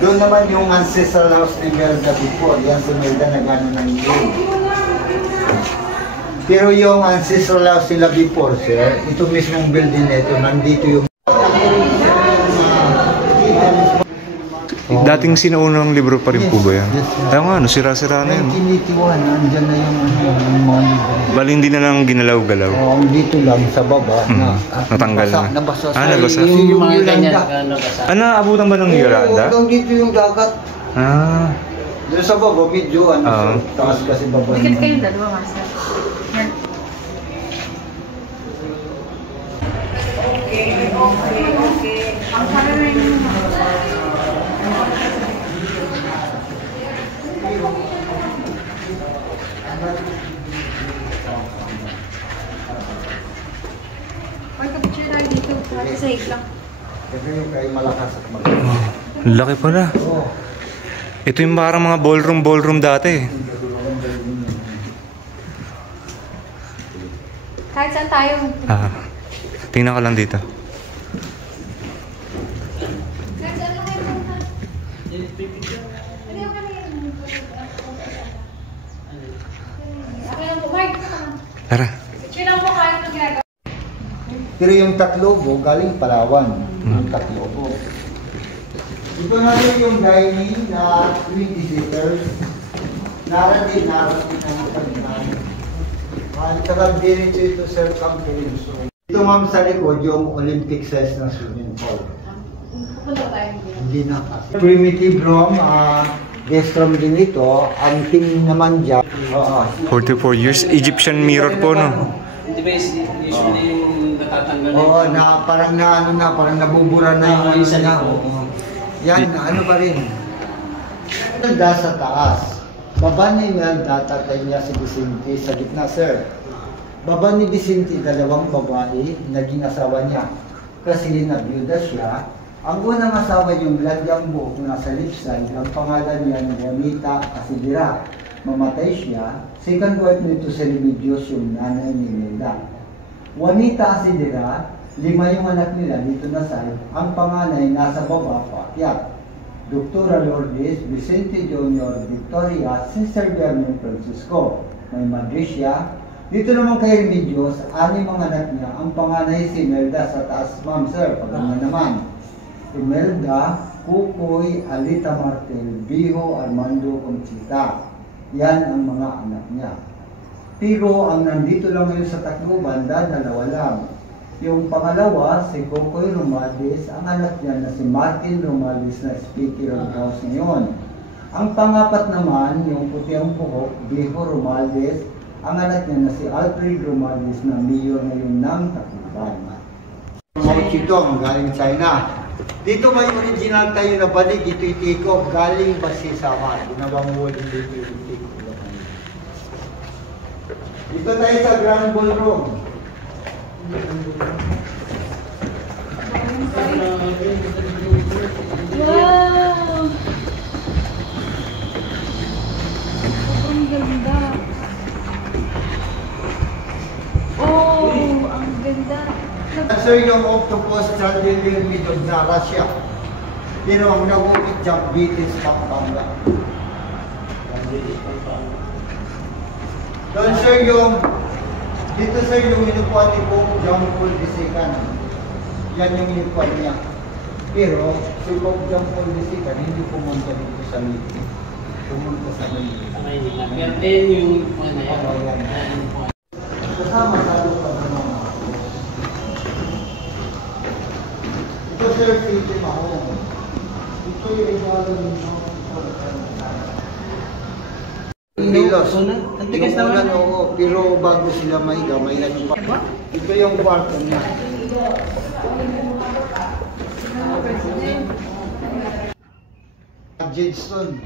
Doon naman yung ancestral house ni Melda before. Yan si Melda na gano'n ng yun. Pero yung ancestral house nila before, sir, ito mismong building nito, nandito yung... Dating sinaunang libro pa rin po ba yan? Yes, Ayaw nga, sira-sira na yun. 1981, nandyan na yung mga libro. Bali hindi na lang ginalaw-galaw. Dito lang sa baba, natanggal na. Nabasa. Nabasa. Yung mga ganyan Yolanda. nabasa. Abutan ba ng Yolanda? Hanggang dito yung dagat. Doon sa baba, medyo taas kasi baba. Dikit kayong dalawa, master. Yan. Okay. Ang sarap rin yun. Ay, kapitsin tayo dito. Safe lang. Kasi yung kayo malakas at magaling. Laki pala. Ito yung parang mga ballroom dati. Kahit saan tayo. Tingnan ka lang dito. Kahit saan lang kayo punta. Hindi ako kami. Okay lang po, Mark. Tara. Picture lang po kahit mag-gagawa. Pero yung Taclobo, galing Palawan. Yung Taclobo. Ito na rin yung dining na 20 seaters. Narating ang pagkain. Saka diretso ito, sir, conference room. Ito, ma'am, sa likod, yung Olympic size na swimming pool. Pupunta ba tayo? Hindi na kasi. Primitive room, guest room din ito. Ang team naman dyan. 44 years. Egyptian mirror po, no? Hindi ba usually yung natatanggal? Oo, parang nabubura na yung isa niya. Yan, ano pa rin. Melda sa taas. Baba ni Melda, tatay niya si Vicente sa gitna, sir. Baba ni Vicente, dalawang babae, naging asawa niya. Kasi nabiyuda siya. Ang unang asawa yung ladyang buhok nasa left side, ang pangalan niya ni Juanita Asidera. Mamatay siya. Second wife nito si Remedios, yung nanay ni Melda. Juanita Asidera, 5 yung anak nila dito na side. Ang panganay nasa baba, paakyat. Dr. Lourdes, Vicente Jr., Victoria, Sister Bernie Francisco. May madre siya. Dito naman kay Remedios, 6 mga anak niya. Ang panganay si Melda sa taas, ma'am, sir. Paganda naman. Imelda, Kukoy, Alita Martel, Biho, Armando, Conchita. Yan ang mga anak niya. Pero ang nandito lang ngayon sa Tacloban, dalawa lang. Yung pangalawa, si Kukoy Romaldez, ang anak niya na si Martin Romaldez na speaker of the house ngayon. Ang pangapat naman, yung puti ang buhok, Biho Romaldez, ang anak niya na si Alfred Romaldez na mayor ngayon ng Tacloban. Ito ang galing China. Dito may original tayo na balik, ito itikop, galing Basisawa. Ginawang wall dito itikop. Dito tayo sa Grand Ballroom. Wow! Sobrang ganda. Oh, ang ganda. Sir, yung octopus chandelier midog na Russia. Pero ang nagupit dyan, British Pampanga. Doon sir yung, dito sir yung inupuan ni Pope John Paul II. Yan yung inupuan niya. Pero si Pope John Paul II hindi pumunta dito sa meeting. Pumunta sa meeting. Pero yung mga yan. Kasama sa lupa ng mga. Ito sir, City Mahong. Ito yung regalo ninyo. Milos. Antigas naman. Oo, pero bago sila mahiga, may ano pa. Ito yung kwarto niya. Jedson.